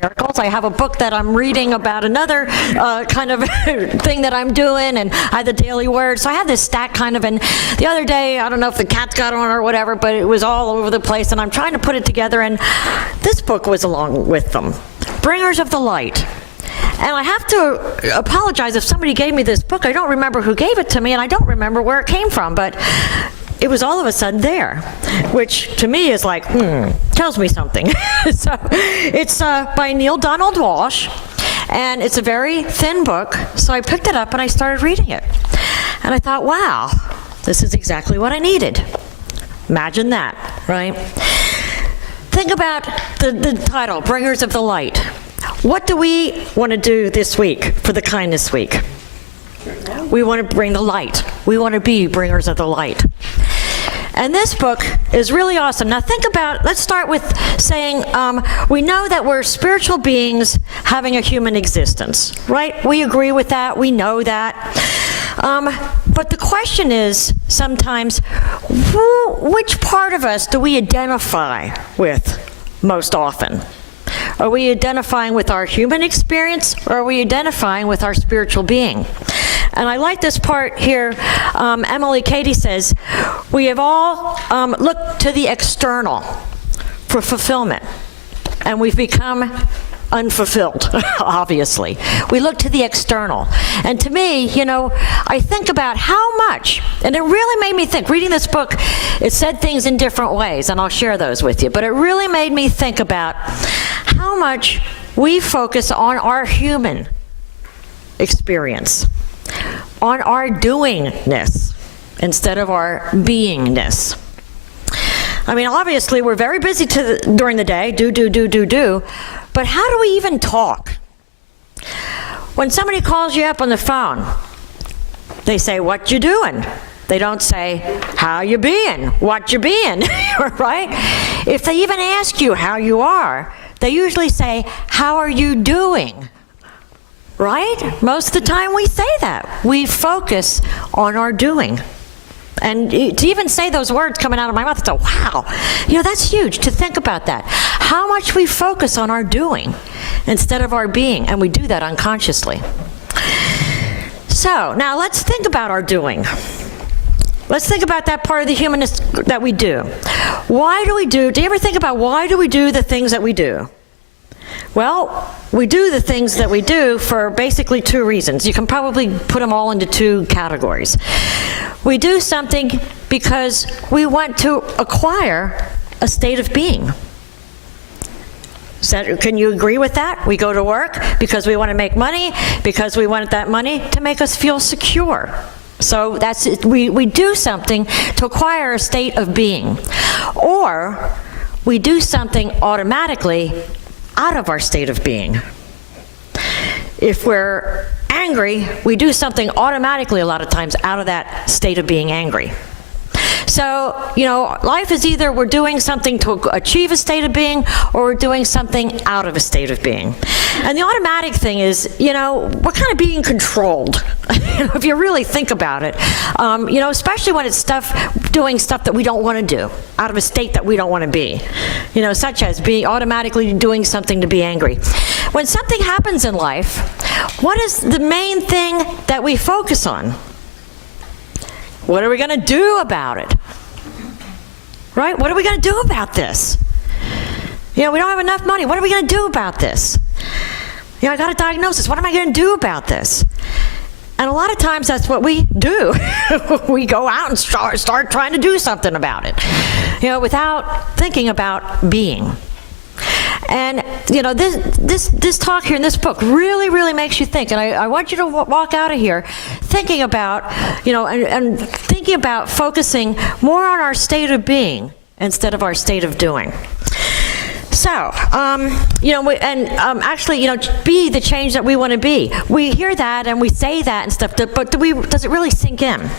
miracles. I have a book that I'm reading about another kind of thing that I'm doing, and I have the daily word. So I have this stack kind of, and the other day, I don't know if the cats got on or whatever, but it was all over the place, and I'm trying to put it together, and this book was along with them, Bringers of the Light. And I have to apologize if somebody gave me this book. I don't remember who gave it to me, and I don't remember where it came from, but it was all of a sudden there, which to me is like, tells me something. So it's by Neale Donald Walsch, and it's a very thin book, so I picked it up and I started reading it. And I thought, wow, this is exactly what I needed. Imagine that, right? Think about the title, Bringers of the Light. What do we want to do this week for the Kindness Week? We want to bring the light. We want to be bringers of the light. And this book is really awesome. Now think about, let's start with saying, we know that we're spiritual beings having a human existence, right? We agree with that, we know that. But the question is, sometimes, which part of us do we identify with most often? Are we identifying with our human experience, or are we identifying with our spiritual being? And I like this part here. Emily Cady says, we have all looked to the external for fulfillment, and we've become unfulfilled, obviously. We look to the external. And to me, you know, I think about how much, and it really made me think, reading this book, it said things in different ways, and I'll share those with you, but it really made me think about how much we focus on our human experience, on our doingness instead of our beingness. I mean, obviously, we're very busy during the day, do, but how do we even talk? When somebody calls you up on the phone, they say, what you doing? They don't say, how you being? What you being? Right? If they even ask you how you are, they usually say, how are you doing? Right? Most of the time we say that. We focus on our doing. And to even say those words coming out of my mouth, it's wow. You know, that's huge to think about that. How much we focus on our doing instead of our being, and we do that unconsciously. So, now let's think about our doing. Let's think about that part of the humanness that we do. Why do you ever think about why do we do the things that we do? Well, we do the things that we do for basically two reasons. You can probably put them all into two categories. We do something because we want to acquire a state of being. Can you agree with that? We go to work because we want to make money, because we want that money to make us feel secure. So that's it. We do something to acquire a state of being. Or we do something automatically out of our state of being. If we're angry, we do something automatically a lot of times out of that state of being angry. So, you know, life is either we're doing something to achieve a state of being, or we're doing something out of a state of being. And the automatic thing is, you know, we're kind of being controlled, if you really think about it. You know, especially when it's doing stuff that we don't want to do, out of a state that we don't want to be. You know, such as being automatically doing something to be angry. When something happens in life, what is the main thing that we focus on? What are we going to do about it? Right? What are we going to do about this? You know, we don't have enough money. What are we going to do about this? You know, I got a diagnosis. What am I going to do about this? And a lot of times that's what we do. We go out and start trying to do something about it, you know, without thinking about being. And, you know, this talk here in this book really, really makes you think. And I want you to walk out of here thinking about, you know, and thinking about focusing more on our state of being instead of our state of doing. So, you know, actually, you know, be the change that we want to be. We hear that and we say that and stuff, but does it really sink in?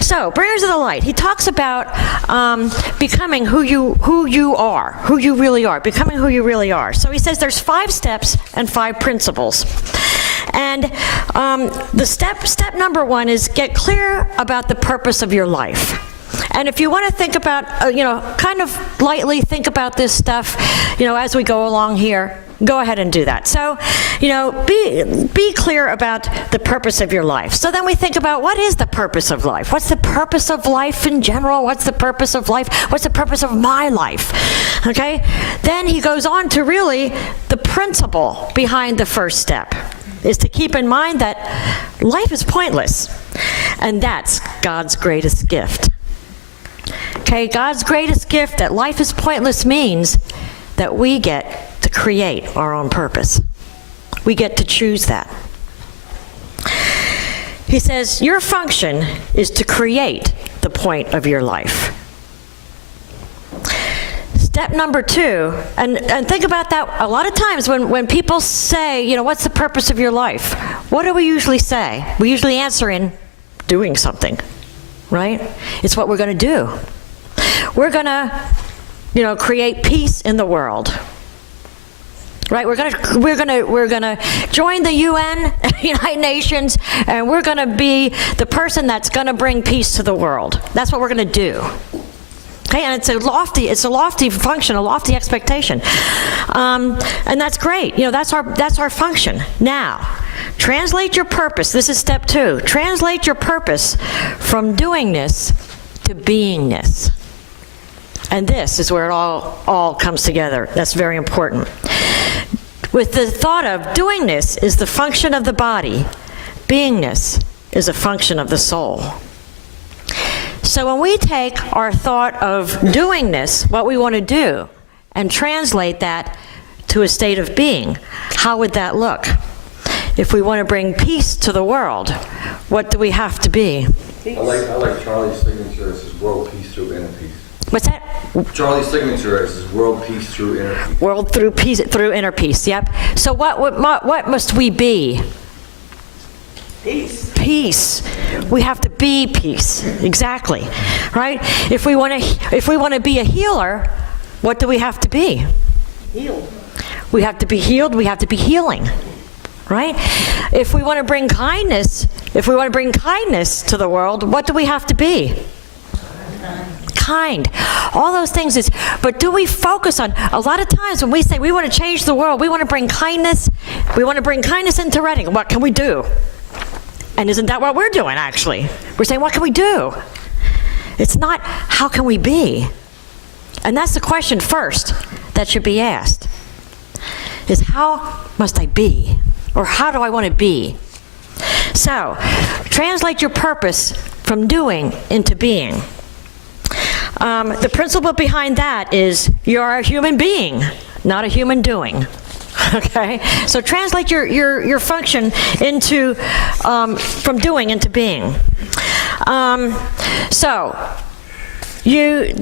So, Bringers of the Light, he talks about becoming who you really are, becoming who you really are. So he says there's 5 steps and 5 principles. And the step number 1 is get clear about the purpose of your life. And if you want to think about, kind of lightly think about this stuff, as we go along here, go ahead and do that. So, be clear about the purpose of your life. So then we think about, what is the purpose of life? What's the purpose of life in general? What's the purpose of life? What's the purpose of my life? Okay? Then he goes on to really the principle behind the first step is to keep in mind that life is pointless, and that's God's greatest gift. Okay, God's greatest gift, that life is pointless, means that we get to create our own purpose. We get to choose that. He says, your function is to create the point of your life. Step number 2, and think about that. A lot of times when people say, what's the purpose of your life? What do we usually say? We usually answer in doing something, right? It's what we're going to do. We're going to, create peace in the world. Right? We're gonna join the UN, United Nations, and we're gonna be the person that's gonna bring peace to the world. That's what we're gonna do. Okay, and it's a lofty function, a lofty expectation, and that's great. That's our function. Now, translate your purpose. This is step 2. Translate your purpose from doingness to beingness. And this is where it all comes together. That's very important. With the thought of doingness is the function of the body, beingness is a function of the soul. So when we take our thought of doingness, what we want to do, and translate that to a state of being, how would that look? If we want to bring peace to the world, what do we have to be? I like Charlie's signature. It says world peace through inner peace. What's that? Charlie's signature is world peace through inner peace. World through peace, through inner peace. Yep. So what must we be? Peace. Peace. We have to be peace. Exactly. Right? If we want to be a healer, what do we have to be? Healed. We have to be healed. We have to be healing. Right? If we want to bring kindness, to the world, what do we have to be? Kind. All those things is, but do we focus on, a lot of times when we say we want to change the world, we want to bring kindness into Reading. What can we do? And isn't that what we're doing, actually? We're saying, what can we do? It's not, how can we be? And that's the question first that should be asked, is how must I be? Or how do I want to be? So, translate your purpose from doing into being. The principle behind that is you're a human being, not a human doing. Okay? So translate your function into, from doing into being.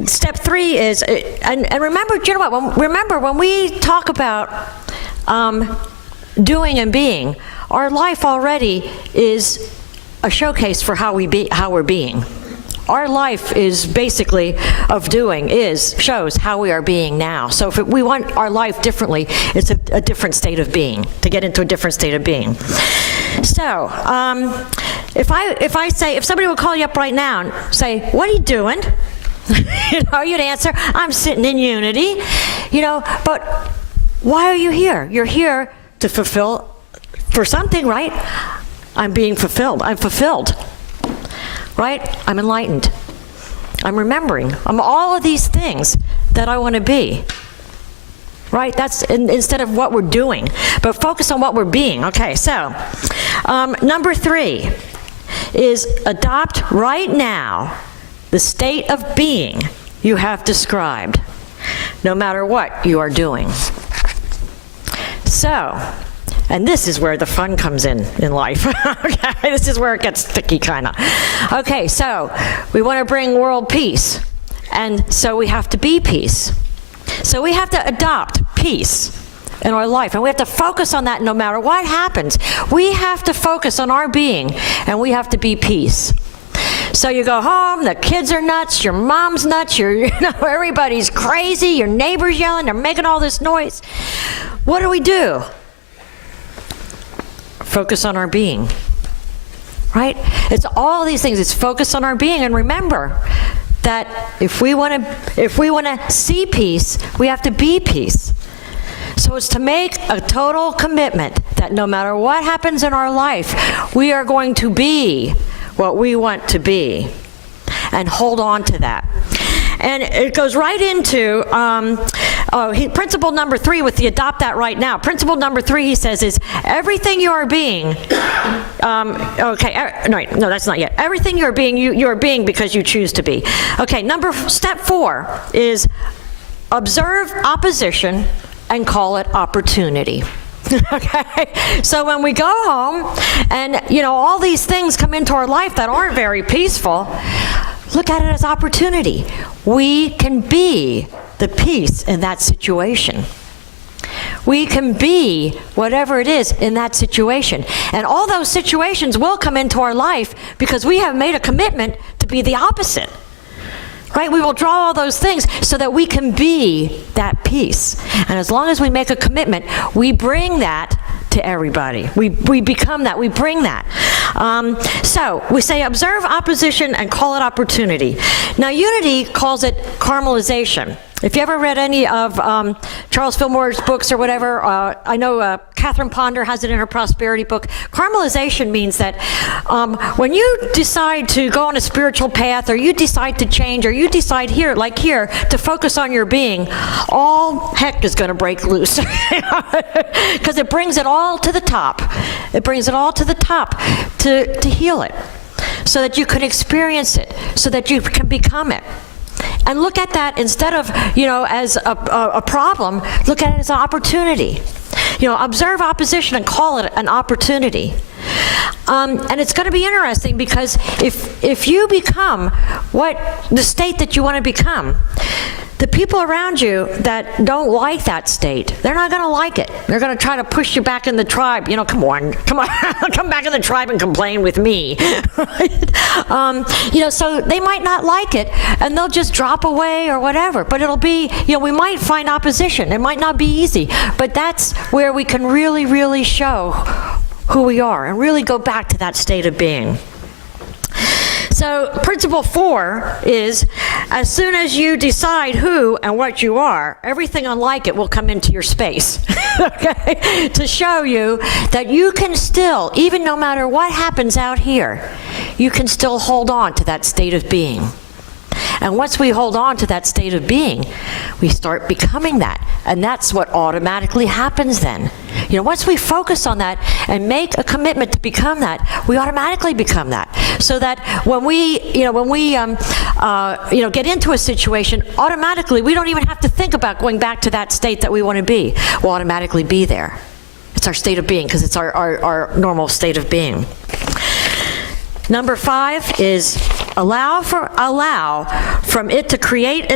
Step 3 is, and remember, you know what, remember when we talk about doing and being, our life already is a showcase for how we're being. Our life is basically of doing, shows how we are being now. So if we want our life differently, it's a different state of being, to get into a different state of being. So, if somebody would call you up right now and say, what are you doing? You'd answer, I'm sitting in unity. But why are you here? You're here to fulfill for something, right? I'm being fulfilled. I'm fulfilled. Right? I'm enlightened. I'm remembering. I'm all of these things that I want to be. Right? That's instead of what we're doing, but focus on what we're being. Okay, so number 3 is adopt right now the state of being you have described, no matter what you are doing. So, and this is where the fun comes in life. Okay, this is where it gets sticky, kind of. Okay, so we want to bring world peace, and so we have to be peace. So we have to adopt peace in our life, and we have to focus on that no matter what happens. We have to focus on our being, and we have to be peace. So you go home, the kids are nuts, your mom's nuts, everybody's crazy, your neighbor's yelling, they're making all this noise. What do? Focus on our being, right? It's all these things. It's focus on our being. And remember, that if we want to see peace, we have to be peace. So it's to make a total commitment that no matter what happens in our life, we are going to be what we want to be and hold on to that. And it goes right into principle number 3 with the adopt that right now. Principle number 3, he says, is everything you are being, no, that's not yet. Everything you are being, you are being because you choose to be. Okay, step 4 is observe opposition and call it opportunity. Okay, so when we go home and, all these things come into our life that aren't very peaceful, look at it as opportunity. We can be the peace in that situation. We can be whatever it is in that situation. And all those situations will come into our life because we have made a commitment to be the opposite. Right? We will draw all those things so that we can be that peace. And as long as we make a commitment, we bring that to everybody. We become that. We bring that. So we say observe opposition and call it opportunity. Now Unity calls it caramelization. If you ever read any of Charles Fillmore's books or whatever, I know Catherine Ponder has it in her prosperity book. Caramelization means that when you decide to go on a spiritual path, or you decide to change, or you decide here, to focus on your being, all heck is going to break loose. Because it brings it all to the top. It brings it all to the top to heal it, so that you can experience it, so that you can become it. And look at that instead of, as a problem, look at it as an opportunity. Observe opposition and call it an opportunity. And it's going to be interesting because if you become the state that you want to become, the people around you that don't like that state, they're not going to like it. They're going to try to push you back in the tribe. Come on, come back in the tribe and complain with me. Right? So they might not like it, and they'll just drop away or whatever. But it'll be, we might find opposition. It might not be easy, but that's where we can really, really show who we are and really go back to that state of being. So principle 4 is, as soon as you decide who and what you are, everything unlike it will come into your space, okay? To show you that you can still, even no matter what happens out here, you can still hold on to that state of being. And once we hold on to that state of being, we start becoming that. And that's what automatically happens then. Once we focus on that and make a commitment to become that, we automatically become that. So that when we get into a situation, automatically, we don't even have to think about going back to that state that we want to be. We'll automatically be there. It's our state of being, because it's our normal state of being. Number 5 is allow form to create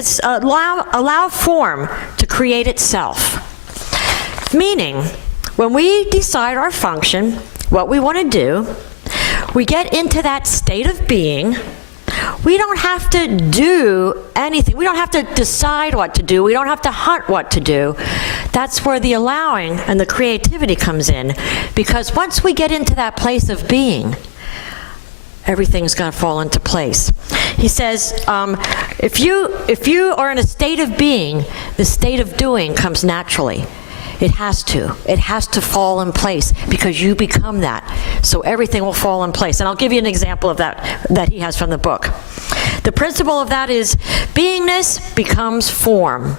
itself. Meaning, when we decide our function, what we want to do, we get into that state of being. We don't have to do anything. We don't have to decide what to do. We don't have to hunt what to do. That's where the allowing and the creativity comes in. Because once we get into that place of being, everything's going to fall into place. He says, if you are in a state of being, the state of doing comes naturally. It has to. It has to fall in place because you become that. So everything will fall in place. And I'll give you an example of that he has from the book. The principle of that is beingness becomes form.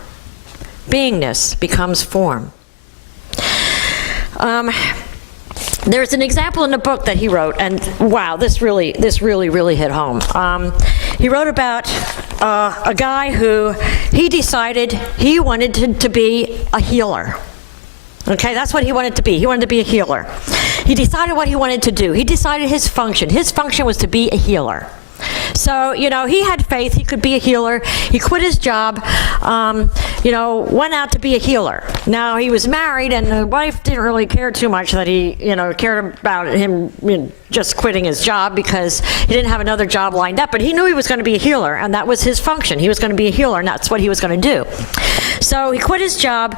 Beingness becomes form. There's an example in the book that he wrote, and wow, this really hit home. He wrote about a guy who he decided he wanted to be a healer. Okay, that's what he wanted to be. He wanted to be a healer. He decided what he wanted to do. He decided his function. His function was to be a healer. So, he had faith he could be a healer. He quit his job, went out to be a healer. Now, he was married, and the wife didn't really care too much that he, cared about him just quitting his job because he didn't have another job lined up. But he knew he was going to be a healer, and that was his function. He was going to be a healer, and that's what he was going to do. So he quit his job,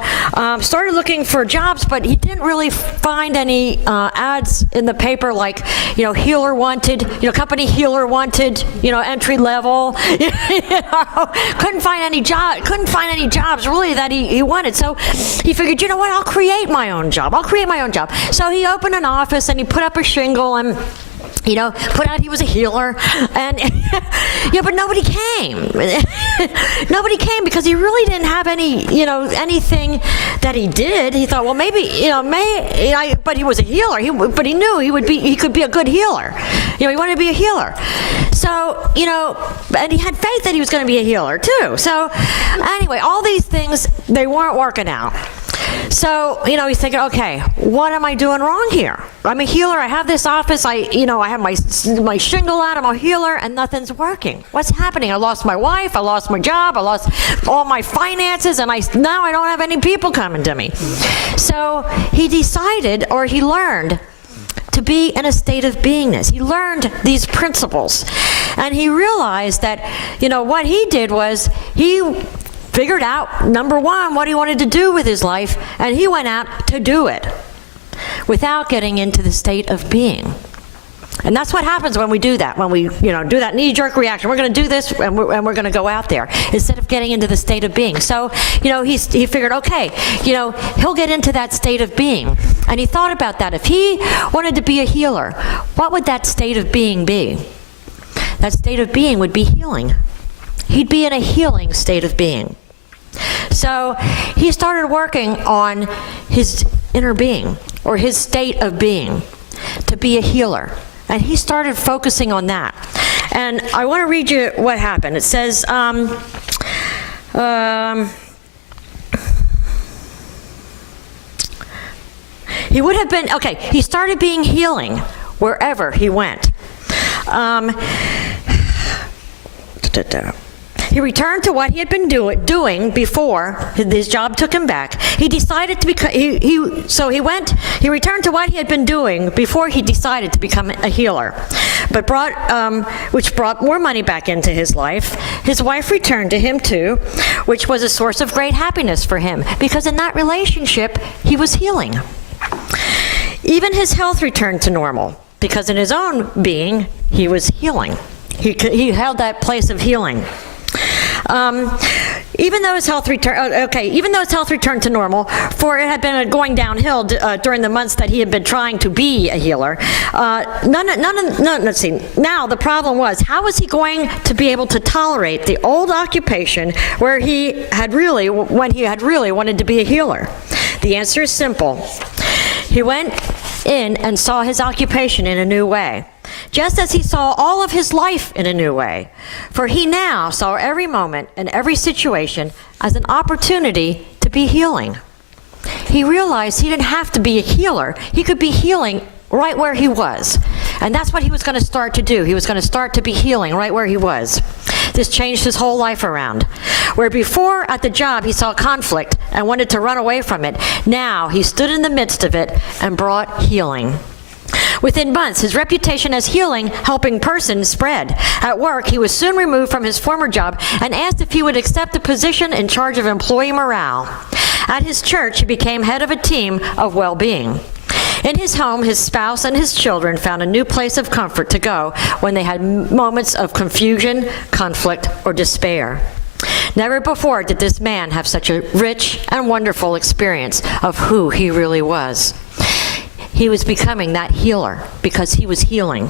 started looking for jobs, but he didn't really find any ads in the paper like, healer wanted, company healer wanted, entry level. Couldn't find any jobs really that he wanted. So he figured, you know what, I'll create my own job. So he opened an office and he put up a shingle and put out he was a healer, and but nobody came. Nobody came because he really didn't have any, anything that he did. He thought, well, maybe, but he was a healer. But he knew he could be a good healer. He wanted to be a healer. So, and he had faith that he was going to be a healer too. So, anyway, all these things, they weren't working out. So, he's thinking, okay, what am I doing wrong here? I'm a healer. I have this office. I have my shingle out. I'm a healer, and nothing's working. What's happening? I lost my wife. I lost my job. I lost all my finances, and now I don't have any people coming to me. So he decided, or he learned, to be in a state of beingness. He learned these principles, and he realized that, what he did was he figured out, number one, what he wanted to do with his life, and he went out to do it without getting into the state of being. And that's what happens when we do that, when we do that knee-jerk reaction. We're going to do this, and we're going to go out there, instead of getting into the state of being. So, he figured, okay, he'll get into that state of being. And he thought about that. If he wanted to be a healer, what would that state of being be? That state of being would be healing. He'd be in a healing state of being. So he started working on his inner being, or his state of being, to be a healer. And he started focusing on that. And I want to read you what happened. It says, he started being healing wherever he went. He returned to what he had been doing before his job took him back. He decided to become, he returned to what he had been doing before he decided to become a healer, which brought more money back into his life. His wife returned to him too, which was a source of great happiness for him, because in that relationship, he was healing. Even his health returned to normal, because in his own being, he was healing. He held that place of healing. Even though his health returned to normal, for it had been going downhill during the months that he had been trying to be a healer. Let's see. Now the problem was, how was he going to be able to tolerate the old occupation when he had really wanted to be a healer? The answer is simple. He went in and saw his occupation in a new way, just as he saw all of his life in a new way. For he now saw every moment and every situation as an opportunity to be healing. He realized he didn't have to be a healer. He could be healing right where he was. And that's what he was going to start to do. He was going to start to be healing right where he was. This changed his whole life around. Where before at the job he saw conflict and wanted to run away from it, now he stood in the midst of it and brought healing. Within months, his reputation as helping person spread. At work, he was soon removed from his former job and asked if he would accept a position in charge of employee morale. At his church, he became head of a team of well-being. In his home, his spouse and his children found a new place of comfort to go when they had moments of confusion, conflict, or despair. Never before did this man have such a rich and wonderful experience of who he really was. He was becoming that healer because he was healing.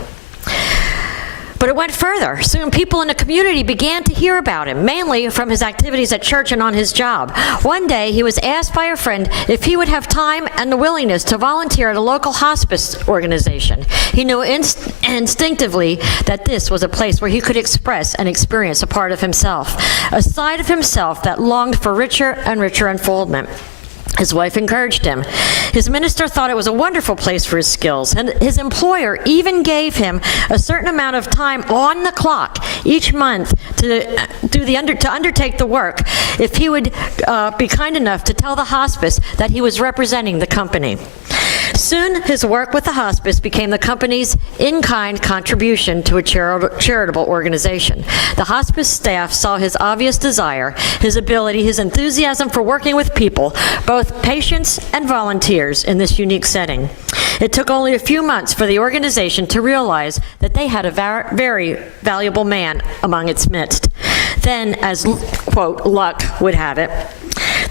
But it went further. Soon people in the community began to hear about him, mainly from his activities at church and on his job. One day, he was asked by a friend if he would have time and the willingness to volunteer at a local hospice organization. He knew instinctively that this was a place where he could express and experience a part of himself, a side of himself that longed for richer and richer unfoldment. His wife encouraged him. His minister thought it was a wonderful place for his skills, and his employer even gave him a certain amount of time on the clock each month to undertake the work if he would be kind enough to tell the hospice that he was representing the company. Soon, his work with the hospice became the company's in-kind contribution to a charitable organization. The hospice staff saw his obvious desire, his ability, his enthusiasm for working with people, both patients and volunteers, in this unique setting. It took only a few months for the organization to realize that they had a very valuable man among its midst. Then, as, quote, luck would have it,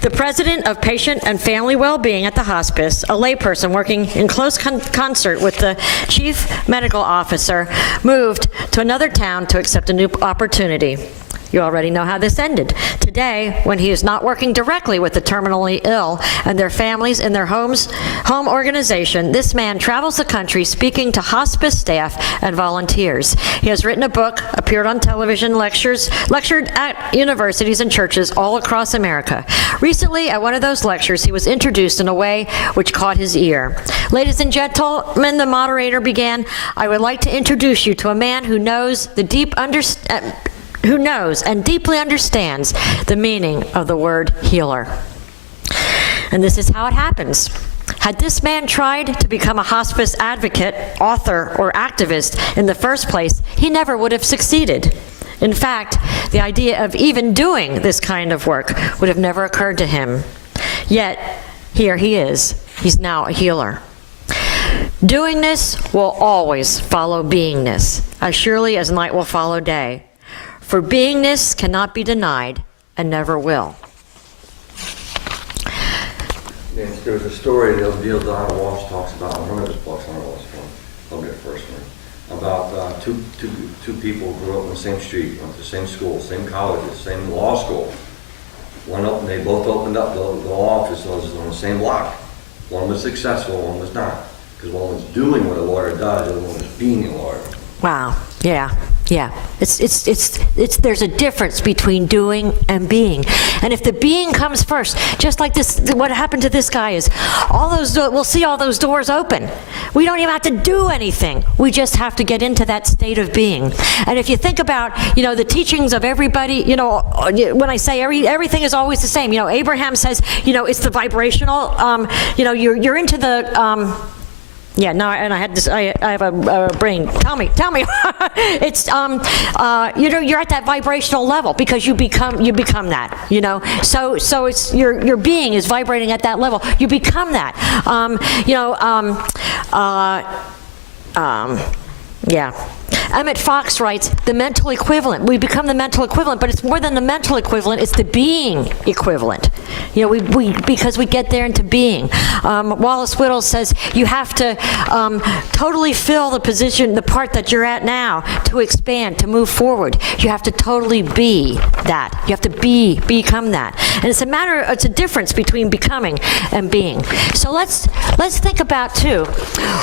the president of patient and family well-being at the hospice, a layperson working in close concert with the chief medical officer, moved to another town to accept a new opportunity. You already know how this ended. Today, when he is not working directly with the terminally ill and their families in their home organization, this man travels the country speaking to hospice staff and volunteers. He has written a book, appeared on television, lectured at universities and churches all across America. Recently, at one of those lectures, he was introduced in a way which caught his ear. Ladies and gentlemen, the moderator began, I would like to introduce you to a man who knows and deeply understands the meaning of the word healer. And this is how it happens. Had this man tried to become a hospice advocate, author, or activist in the first place, he never would have succeeded. In fact, the idea of even doing this kind of work would have never occurred to him. Yet, here he is. He's now a healer. Doingness will always follow beingness, as surely as night will follow day. For beingness cannot be denied and never will. Yes, there was a story that Neil Donald Walsh talks about in one of his books, I don't know what it's from, probably the first one, about two people who grew up on the same street, went to the same school, same colleges, same law school. They both opened up the law offices on the same block. One was successful, one was not. Because one was doing what a lawyer does, the other one was being a lawyer. Wow, yeah. There's a difference between doing and being. And if the being comes first, just like this, what happened to this guy is, we'll see all those doors open. We don't even have to do anything. We just have to get into that state of being. And if you think about, the teachings of everybody, when I say everything is always the same, Abraham says, it's the vibrational, you're into the, yeah, no, and I had this. I have a brain. Tell me. It's you're at that vibrational level because you become that. So it's your being is vibrating at that level. You become that. Yeah. Emmett Fox writes, the mental equivalent. We become the mental equivalent, but it's more than the mental equivalent, it's the being equivalent. Because we get there into being. Wallace Whittle says you have to totally fill the position, the part that you're at now, to expand, to move forward. You have to totally be that. You have to become that. And it's a difference between becoming and being. So let's think about, too,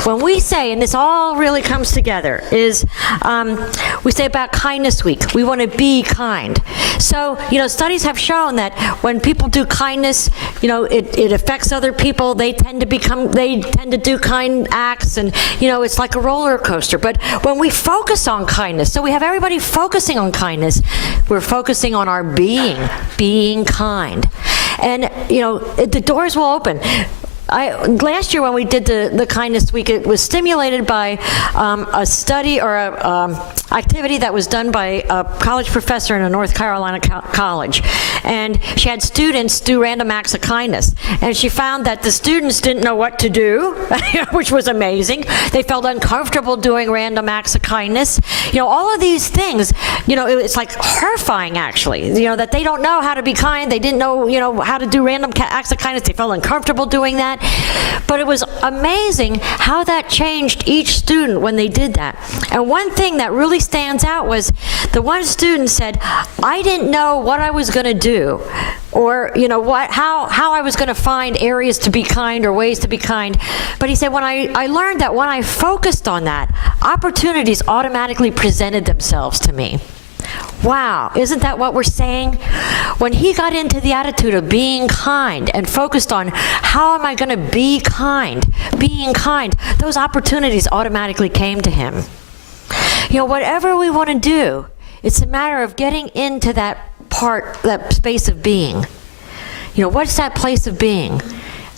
when we say, and this all really comes together, is we say about Kindness Week. We want to be kind. So, studies have shown that when people do kindness, it affects other people. They tend to do kind acts, and, it's like a roller coaster. But when we focus on kindness, so we have everybody focusing on kindness, we're focusing on our being kind. And, the doors will open. Last year when we did the Kindness Week, it was stimulated by a study or a activity that was done by a college professor in a North Carolina college. And she had students do random acts of kindness. And she found that the students didn't know what to do, which was amazing. They felt uncomfortable doing random acts of kindness. All of these things, it's like horrifying, actually, that they don't know how to be kind. They didn't know, how to do random acts of kindness. They felt uncomfortable doing that. But it was amazing how that changed each student when they did that. And one thing that really stands out was the one student said, I didn't know what I was going to do, or how I was going to find areas to be kind or ways to be kind. But he said, when I learned that when I focused on that, opportunities automatically presented themselves to me. Wow, isn't that what we're saying? When he got into the attitude of being kind and focused on how am I going to be kind, being kind, those opportunities automatically came to him. Whatever we want to do, it's a matter of getting into that space of being. What's that place of being?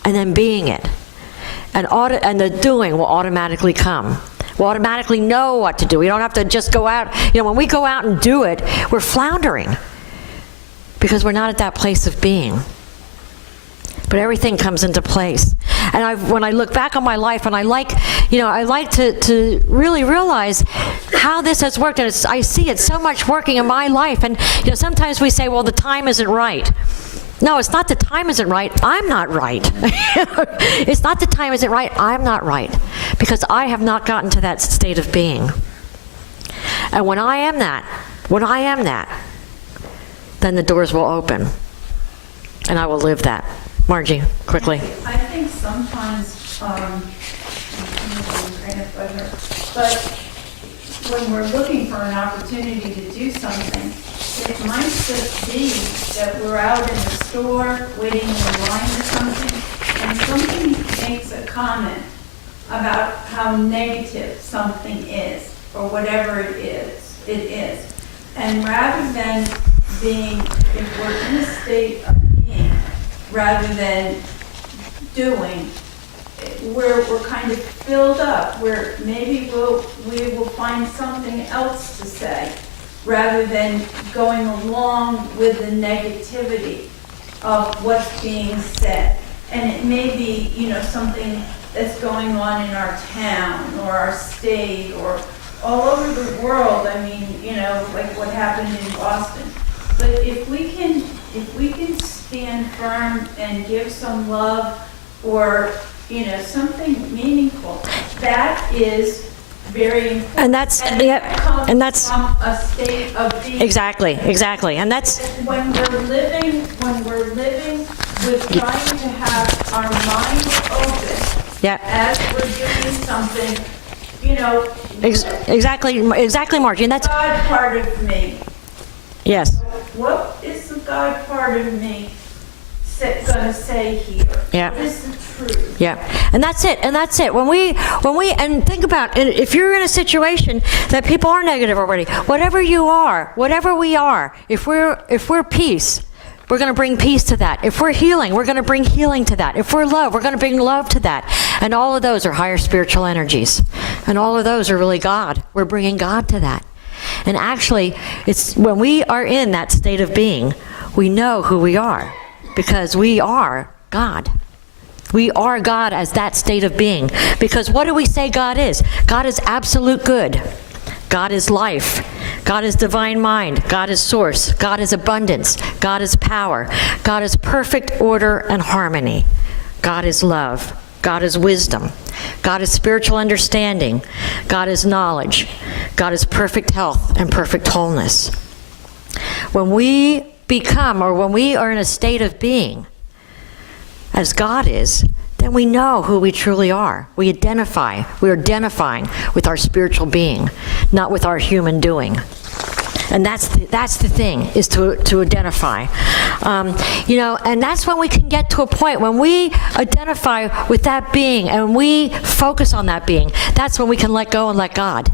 And then being it. and the doing will automatically come. We'll automatically know what to do. We don't have to just go out. When we go out and do it, we're floundering because we're not at that place of being. But everything comes into place. And when I look back on my life, and I like to really realize how this has worked, and I see it so much working in my life. And sometimes we say, well, the time isn't right. No, it's not the time isn't right. I'm not right. It's not the time isn't right. I'm not right. Because I have not gotten to that state of being. And when I am that, then the doors will open. And I will live that. Margie, quickly. I think sometimes, but when we're looking for an opportunity to do something, it might just be that we're out in the store waiting in line or something, and somebody makes a comment about how negative something is, or whatever it is. And rather than being, if we're in a state of being, rather than doing, we're kind of filled up, where maybe we will find something else to say, rather than going along with the negativity of what's being said. And it may be, something that's going on in our town or our state or all over the world. I mean, like what happened in Boston. But if we can stand firm and give some love or, something meaningful, that is very important. And that's from a state of being. Exactly. And that's When we're living with trying to have our mind open as we're doing something, exactly, Margie. And that's God part of me. Yes. What is the God part of me going to say here? Yeah. What is the truth? Yeah, and that's it. When we and think about it, if you're in a situation that people are negative already, whatever we are, if we're peace, we're going to bring peace to that. If we're healing, we're going to bring healing to that. If we're love, we're going to bring love to that. And all of those are higher spiritual energies, and all of those are really God. We're bringing God to that. And actually, it's when we are in that state of being, we know who we are, because we are God. We are God as that state of being. Because what do we say God is? God is absolute good. God is life. God is divine mind. God is source. God is abundance. God is power. God is perfect order and harmony. God is love. God is wisdom. God is spiritual understanding. God is knowledge. God is perfect health and perfect wholeness. When we become, or when we are in a state of being, as God is, then we know who we truly are. We are identifying with our spiritual being, not with our human doing. And that's the thing, is to identify. And that's when we can get to a point when we identify with that being and we focus on that being. That's when we can let go and let God.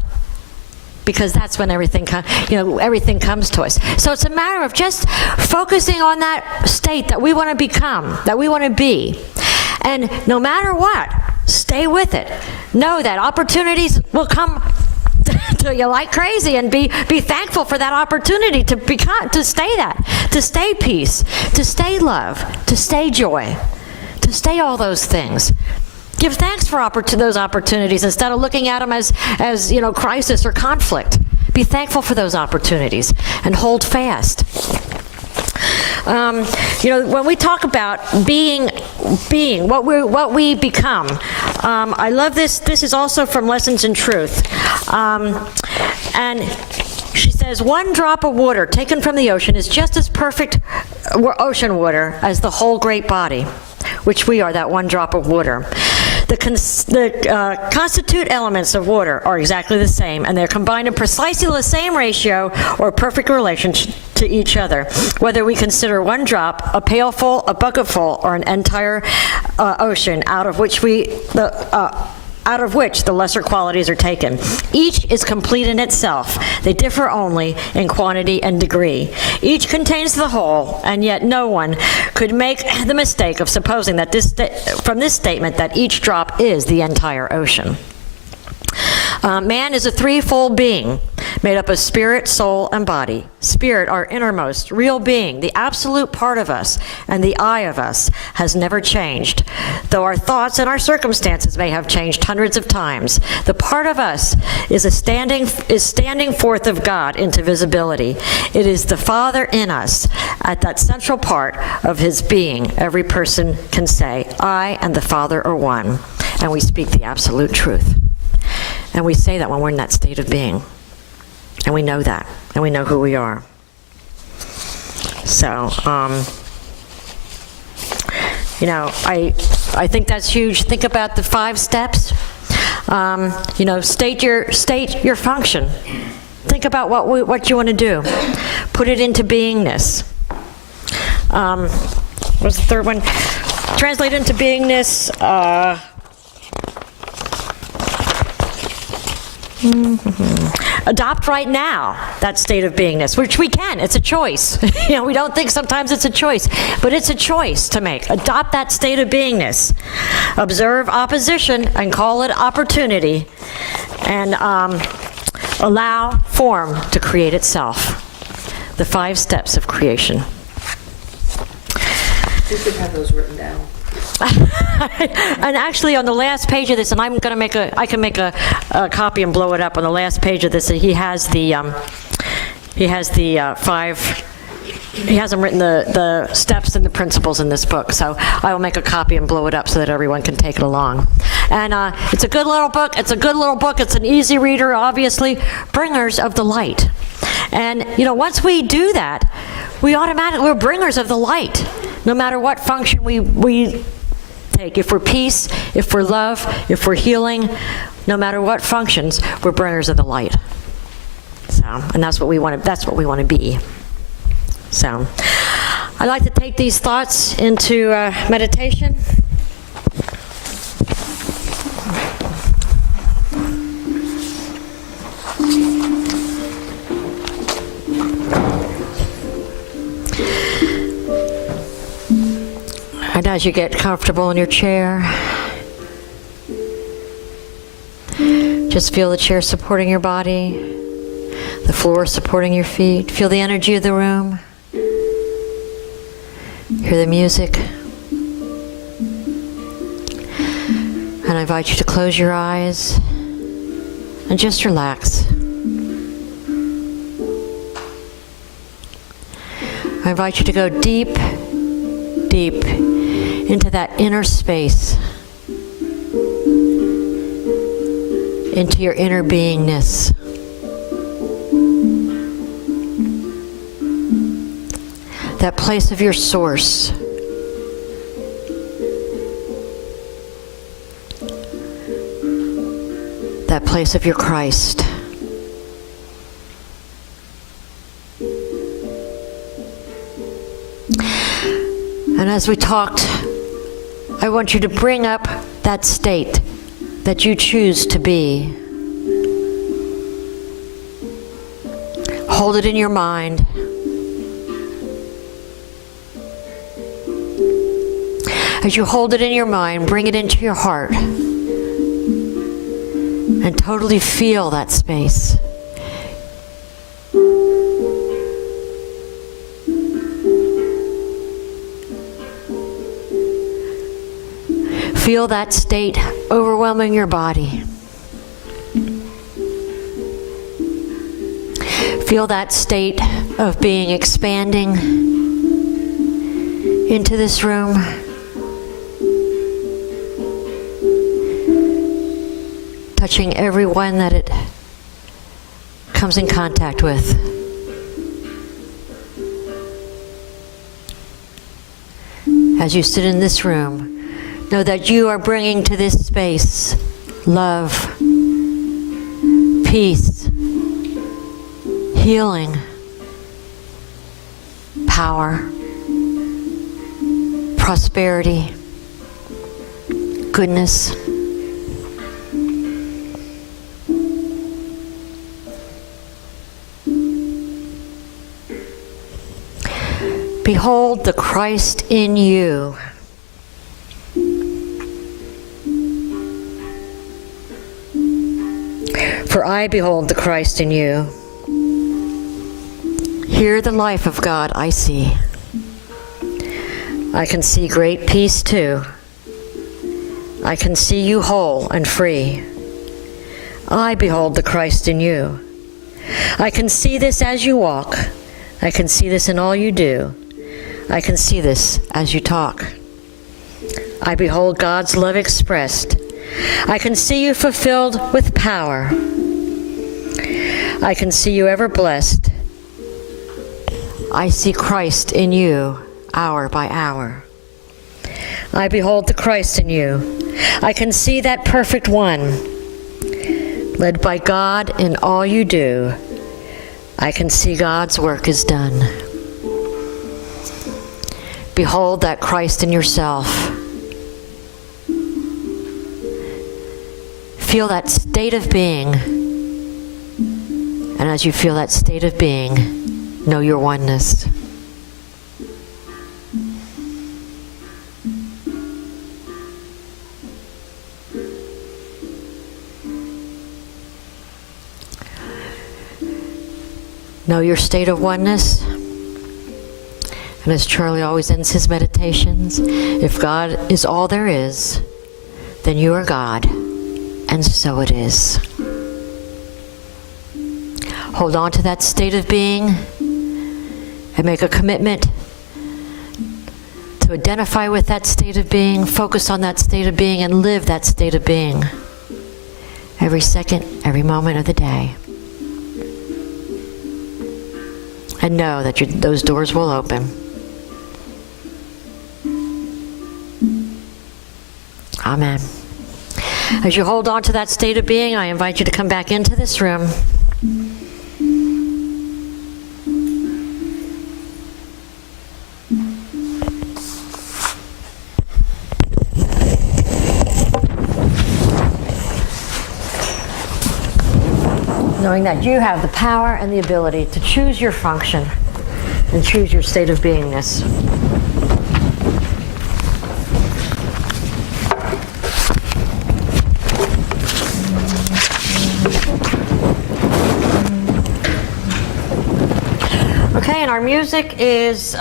Because that's when everything comes to us. So it's a matter of just focusing on that state that we want to become, that we want to be. And no matter what, stay with it. Know that opportunities will come to you like crazy, and be thankful for that opportunity to stay peace, to stay love, to stay joy, to stay all those things. Give thanks for those opportunities instead of looking at them as crisis or conflict. Be thankful for those opportunities and hold fast. When we talk about being what we become, I love this. This is also from Lessons in Truth, and she says, one drop of water taken from the ocean is just as perfect ocean water as the whole great body, which we are, that one drop of water. The constituent elements of water are exactly the same, and they're combined in precisely the same ratio or perfect relation to each other, whether we consider one drop, a pailful, a bucketful, or an entire ocean out of which out of which the lesser qualities are taken. Each is complete in itself. They differ only in quantity and degree. Each contains the whole, and yet no one could make the mistake of supposing that from this statement that each drop is the entire ocean. Man is a threefold being, made up of spirit, soul, and body. Spirit, our innermost, real being, the absolute part of us, and the I of us, has never changed. Though our thoughts and our circumstances may have changed hundreds of times, the part of us is standing forth of God into visibility. It is the Father in us. At that central part of his being, every person can say, I and the Father are one, and we speak the absolute truth. And we say that when we're in that state of being. And we know that. And we know who we are. So, I think that's huge. Think about the 5 steps. State your function. Think about what you want to do. Put it into beingness. What's the third one? Translate into beingness. Adopt right now that state of beingness, which we can. It's a choice. We don't think sometimes it's a choice, but it's a choice to make. Adopt that state of beingness. Observe opposition and call it opportunity, and allow form to create itself. The 5 steps of creation. You should have those written down. And actually, on the last page of this, and I can make a copy and blow it up. On the last page of this, he has the 5. He hasn't written the steps and the principles in this book, so I will make a copy and blow it up so that everyone can take it along. And it's a good little book. It's an easy reader, obviously. Bringers of the light. And once we do that, we're bringers of the light. No matter what function we take. If we're peace, if we're love, if we're healing, no matter what functions, we're bringers of the light. So, and that's what we want to be. So, I'd like to take these thoughts into meditation. And as you get comfortable in your chair, just feel the chair supporting your body, the floor supporting your feet. Feel the energy of the room. Hear the music. And I invite you to close your eyes and just relax. I invite you to go deep, deep into that inner space, into your inner beingness. That place of your source. That place of your Christ. And as we talked, I want you to bring up that state that you choose to be. Hold it in your mind. As you hold it in your mind, bring it into your heart and totally feel that space. Feel that state overwhelming your body. Feel that state of being expanding into this room. Touching everyone that it comes in contact with. As you sit in this room, know that you are bringing to this space love, peace, healing, power, prosperity, goodness. Behold the Christ in you. For I behold the Christ in you. Here the life of God I see. I can see great peace too. I can see you whole and free. I behold the Christ in you. I can see this as you walk. I can see this in all you do. I can see this as you talk. I behold God's love expressed. I can see you fulfilled with power. I can see you ever blessed. I see Christ in you, hour by hour. I behold the Christ in you. I can see that perfect one. Led by God in all you do, I can see God's work is done. Behold that Christ in yourself. Feel that state of being. And as you feel that state of being, know your oneness. Know your state of oneness. And as Charlie always ends his meditations, if God is all there is, then you are God, and so it is. Hold on to that state of being and make a commitment to identify with that state of being, focus on that state of being, and live that state of being every second, every moment of the day. And know that those doors will open. Amen. As you hold on to that state of being, I invite you to come back into this room. Knowing that you have the power and the ability to choose your function and choose your state of beingness. Okay, and our music is